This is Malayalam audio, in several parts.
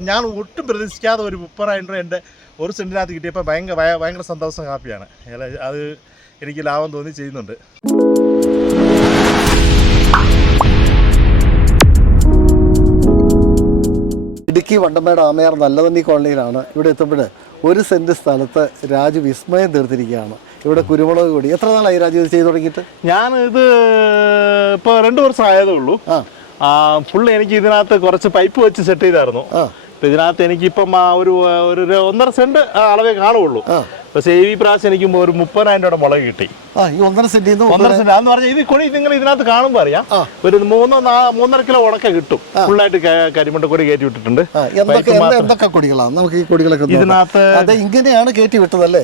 ഞാൻ ഒട്ടും പ്രതീക്ഷിക്കാതെ ഒരു മുപ്പതിനായിരം രൂപ എന്റെ ഒരു സെന്റിനകത്ത് കിട്ടിയപ്പോൾ ഭയങ്കര ഭയ- ഭയങ്കര സന്തോഷം ഹാപ്പിയാണ്. അത് എനിക്ക് ലാഭം തോന്നി ചെയ്യുന്നുണ്ട്. ഇടുക്കി വണ്ടമേട് ആമയാർ നല്ലതണ്ണി കോളനിയിലാണ് ഇവിടെ എത്തുമ്പോൾ ഒരു സെന്റ് സ്ഥലത്ത് രാജു വിസ്മയം തീർത്തിരിക്കുകയാണ്. ഇവിടെ കുരുമുളക് കൂടി. എത്ര നാളായി രാജു ഇത് ചെയ്തു തുടങ്ങിയിട്ട്? ഞാൻ ഇത് ഇപ്പോൾ രണ്ട് വർഷം ആയതേ ഉള്ളൂ. ആ. ഫുള്ള് എനിക്ക് ഇതിനകത്ത് കുറച്ച് പൈപ്പ് വെച്ച് സെറ്റ് ചെയ്തായിരുന്നു. ഇതിനകത്ത് എനിക്കിപ്പം ആ ഒരു ഒരു ഒന്നര സെന്റ് അളവേ കാണുള്ളൂ. പക്ഷേ ഈ പ്രാവശ്യം എനിക്ക് ഒരു മുപ്പതിനായിരം രൂപയുടെ മുളക് കിട്ടി ഈ ഒന്നര സെന്റിൽ നിന്ന് ഒന്നര സെന്റ് അതെന്ന് പറഞ്ഞാൽ ഇത് കൊടി നിങ്ങൾ ഇതിനകത്ത് കാണുമ്പോൾ അറിയാം. ഒരു മൂന്നോ മൂന്നര കിലോ ഉണക്ക കിട്ടും. ഫുള്ളായിട്ട് കരിമണ്ട കൊടി കയറ്റി വിട്ടിട്ടുണ്ട്. എന്തൊക്കെ എന്തൊക്കെ കൊടികളാണ്? നമുക്ക് ഈ കൊടികളൊക്കെ ഇതിനകത്ത് അത് ഇങ്ങനെയാണ് കയറ്റി വിട്ടതല്ലേ?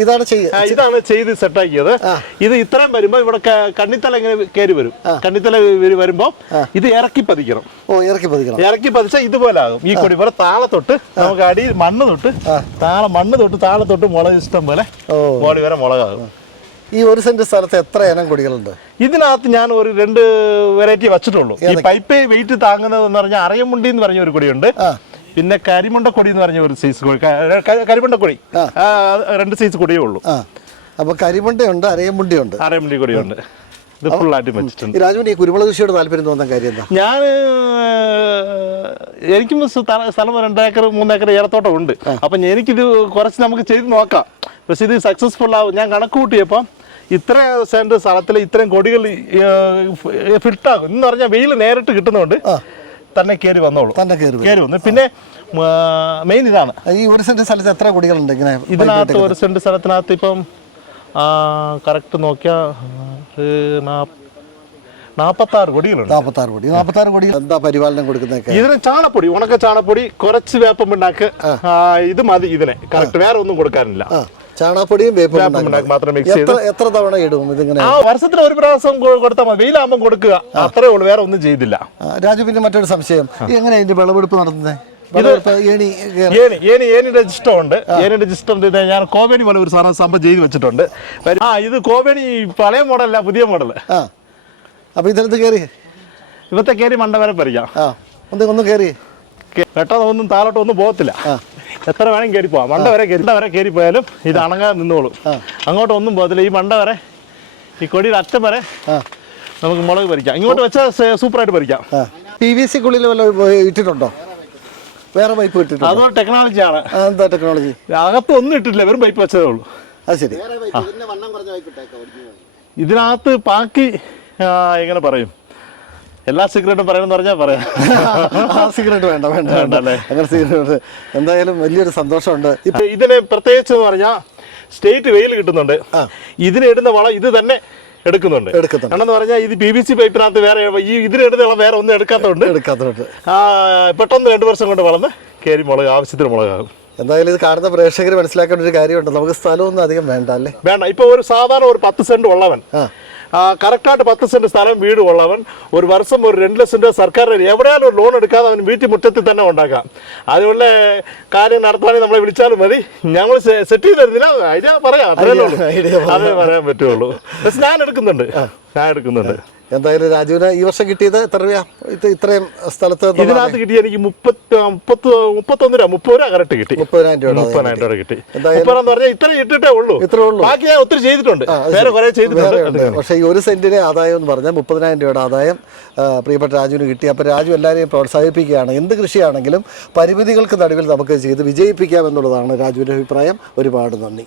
ഇതാണ് ഇതാണ് ചെയ്ത് സെറ്റാക്കിയത്. ഇത് ഇത്രയും വരുമ്പോ ഇവിടെ കണ്ണിത്തല ഇങ്ങനെ കയറി വരും. കണ്ണിത്തല വരു- വരുമ്പോ ഇത് ഇറക്കി പതിക്കണം. ഓ ഇറക്കി പതിക്കണം. ഇറക്കി പതിച്ചാൽ ഇതുപോലെ ആകും. ഈ കൊടി പോലെ താളെ തൊട്ട് നമുക്ക് അടിയിൽ മണ്ണ് തൊട്ട് താളെ മണ്ണ് തൊട്ട് താളെ തൊട്ട് മുളക് ഇഷ്ടം പോലെ മോളി വരെ മുളകാകും. ഈ ഒരു സെന്റ് സ്ഥലത്ത് എത്ര ഇനം കൊടികളുണ്ട്? ഇതിനകത്ത് ഞാൻ ഒരു രണ്ട് വെറൈറ്റി വെച്ചിട്ടുള്ളൂ. ഈ പൈപ്പ് വെയിറ്റ് താങ്ങുന്നത് എന്ന് പറഞ്ഞാൽ അറിയമുണ്ടി എന്ന് പറഞ്ഞ ഒരു കൊടിയുണ്ട്. പിന്നെ കരിമുണ്ട കൊടി എന്ന് പറഞ്ഞ ഒരു സൈസ് കൊടി. കരിമുണ്ട കൊടി. രണ്ട് സൈസ് കൊടിയേ ഉള്ളൂ. അപ്പൊ കരിമുണ്ടയുണ്ട് അരയമുണ്ടിയുണ്ട്. അരയമുണ്ടി കൊടിയുണ്ട്. ഇത് ഫുള്ളായിട്ട് വെച്ചിട്ടുണ്ട്. ഈ രാജുവിന് ഈ കുരുമുളക് കൃഷിയോട് താല്പര്യം കാര്യം എന്താ? ഞാൻ എനിക്കും സ്ഥ- സ്ഥലം രണ്ടേക്കർ ഏക്കർ മൂന്ന് ഏക്കർ ഏറത്തോട്ടം ഉണ്ട്. അപ്പം എനിക്കിത് കുറച്ച് നമുക്ക് ചെയ്ത് നോക്കാം. പക്ഷെ ഇത് സക്സസ്ഫുൾ ആവും. ഞാൻ കണക്ക് കൂട്ടിയപ്പം ഇത്ര സെന്റ് സ്ഥലത്തിൽ ഇത്രയും കൊടികൾ ഫിട്ടാകും എന്ന് പറഞ്ഞാൽ വെയിൽ നേരിട്ട് കിട്ടുന്നതുകൊണ്ട് തന്നെ കയറി വന്നോളൂ. തന്നെ കയറി കയറി വന്നു. പിന്നെ മെയിൻ ഇതാണ്. ഈ ഒരു സെന്റ് സ്ഥലത്ത് എത്ര കൊടികളുണ്ട് ഇങ്ങനെ ഇതിനകത്ത് ഒരു സെന്റ് സ്ഥലത്തിനകത്ത് ഇപ്പം കറക്റ്റ് നോക്കിയാൽ നാൽപ്പത്താറ് കൊടികളുണ്ട്. നാപ്പത്താറ് കൊടി. നാപ്പത്താറ് കൊടി എന്താ പരിപാലനം കൊടുക്കുന്നത് ഇതിന് ചാണപ്പൊടി ഉണക്ക ചാണപ്പൊടി കുറച്ച് വേപ്പം പിണ്ണാക്ക് ഇത് മതി ഇതിനെ. കറക്റ്റ് വേറെ ഒന്നും കൊടുക്കാനില്ല. ചാണകപ്പൊടിയും വേപ്പും മാത്രം മിക്സ് ചെയ്ത്. എത്ര തവണ ഇടും ഇതിങ്ങനെ? ആ വർഷത്തിൽ ഒരു പ്രാവശ്യം കൊടുത്താൽ മതി. വെയിലാകുമ്പോൾ കൊടുക്കുക. അത്രേ ഉള്ളൂ. വേറെ ഒന്നും ചെയ്തില്ല. രാജു പിന്നെ മറ്റൊരു സംശയം. എങ്ങനെ ഇതിന്റെ വിളവെടുപ്പ് നടത്തുന്നത് ഏണി രജിസ്റ്റർ ഉണ്ട് ഏണി രജിസ്റ്റർ ഞാൻ കോവേണി പോലെ ഒരു സാധനം സംഭവം ചെയ്ത് വെച്ചിട്ടുണ്ട്. ആ ഇത് കോവേണി പഴയ മോഡലല്ല പുതിയ മോഡൽ അപ്പൊ ഇതിനകത്ത് കയറി? ഇവത്തെ കയറി മണ്ട വരെ പറിക്കാം ഒന്ന് കയറി. പെട്ടെന്ന് ഒന്നും താഴോട്ട് ഒന്നും പോകത്തില്ല. എത്ര വേണം കയറി പോവാം. മണ്ട വരെ കയറി വരെ കയറി പോയാലും ഇത് അണങ്ങാതെ നിന്നോളും. അങ്ങോട്ട് ഒന്നും പോകത്തില്ല. ഈ മണ്ട വരെ ഈ കൊടിയുടെ അറ്റം വരെ നമുക്ക് മുളക് പറിക്കാം ഇങ്ങോട്ട് വെച്ചാൽ സൂപ്പറായിട്ട് പറിക്കാം ആ. പി വി സി കുള്ളിൽ വല്ല ഇട്ടിട്ടുണ്ടോ? വേറെ പൈപ്പ് ഇട്ടിട്ടുണ്ടോ? അതോ ടെക്നോളജിയാണ് ആണ്. എന്താ ടെക്നോളജി അകത്ത് ഒന്നും ഇട്ടിട്ടില്ല. വെറും പൈപ്പ് വെച്ചതേ ഉള്ളൂ. അത് ശരി. ഇതിനകത്ത് ബാക്കി എങ്ങനെ പറയും? എല്ലാ സീക്രട്ടും പറയണമെന്ന് പറഞ്ഞാൽ പറയാം. ആ സിഗരറ്റ് വേണ്ട വേണ്ട വേണ്ട? അങ്ങനെ സീക്രട്ട് എന്തായാലും വലിയൊരു സന്തോഷമുണ്ട്. ഇപ്പൊ ഇതിന് പ്രത്യേകിച്ച് എന്ന് പറഞ്ഞാൽ സ്റ്റേറ്റ് വെയിൽ കിട്ടുന്നുണ്ട്. ഇതിന് ഇടുന്ന വളം ഇത് തന്നെ എടുക്കുന്നുണ്ട്. എടുക്കുന്നുണ്ട്. പറഞ്ഞാൽ ഇത് പി ബി സി പൈപ്പിനകത്ത് വേറെ ഈ ഇതിനെടുത്ത വളം വേറെ ഒന്നും എടുക്കാത്തതുണ്ട്. എടുക്കാത്തതുണ്ട്. ആ, പെട്ടെന്ന് രണ്ട് വർഷം കൊണ്ട് വളർന്ന് കയറി മുളക് ആവശ്യത്തിന് മുളകാകും. എന്തായാലും ഇത് കാണുന്ന പ്രേക്ഷകർ മനസ്സിലാക്കേണ്ട ഒരു കാര്യമുണ്ട്. നമുക്ക് സ്ഥലമൊന്നും അധികം വേണ്ട അല്ലേ? വേണ്ട. ഇപ്പൊ ഒരു സാധാരണ ഒരു പത്ത് സെന്റ് ഉള്ളവൻ കറക്റ്റായിട്ട് പത്ത് സെന്റ് സ്ഥലം വീട് ഉള്ളവൻ ഒരു വർഷം ഒരു രണ്ട് ലക്ഷം രൂപ സർക്കാർ എവിടെയാലും ഒരു ലോൺ എടുക്കാതെ അവൻ വീട്ടിൽ മുറ്റത്തിൽ തന്നെ ഉണ്ടാക്കാം. അതിനുള്ള കാര്യം നടത്താനും നമ്മളെ വിളിച്ചാലും മതി. ഞങ്ങൾ സെറ്റ് ചെയ്ത് തരുന്നില്ല. ഐഡിയ പറയാം. ഉള്ളൂ. അതേ പറയാൻ പറ്റുള്ളൂ. ഞാൻ എടുക്കുന്നുണ്ട്. ഞാൻ എടുക്കുന്നുണ്ട്. എന്തായാലും രാജുവിന് ഈ വർഷം കിട്ടിയത് എത്ര രൂപ ഇത് ഇത്രയും സ്ഥലത്ത് ഇതിനകത്ത് കിട്ടിയ എനിക്ക് മുപ്പത്തി മുപ്പത്തി മുപ്പത്തൊന്ന് രൂപ മുപ്പത് രൂപ കറക്റ്റ് കിട്ടി. മുപ്പതിനായിരം രൂപ മുപ്പതിനായിരം രൂപ കിട്ടി. മുപ്പതെന്ന് പറഞ്ഞാൽ ഇത്ര ഇട്ടിട്ടേ ഉള്ളൂ. ഇത്രേ ഉള്ളൂ. ബാക്കി ഞാൻ ഒത്തിരി ചെയ്തിട്ടുണ്ട്. വേറെ കുറെ ചെയ്തിട്ടുണ്ട്. പക്ഷെ ഈ ഒരു സെന്റിന് ആദായം എന്ന് പറഞ്ഞാൽ മുപ്പതിനായിരം രൂപയുടെ ആദായം പ്രിയപ്പെട്ട രാജുവിന് കിട്ടി. അപ്പോൾ രാജു എല്ലാവരെയും പ്രോത്സാഹിപ്പിക്കുകയാണ്. എന്ത് കൃഷിയാണെങ്കിലും പരിമിതികൾക്ക് നടുവിൽ നമുക്ക് ചെയ്ത് വിജയിപ്പിക്കാം എന്നുള്ളതാണ് രാജുവിന്റെ അഭിപ്രായം. ഒരുപാട് നന്ദി.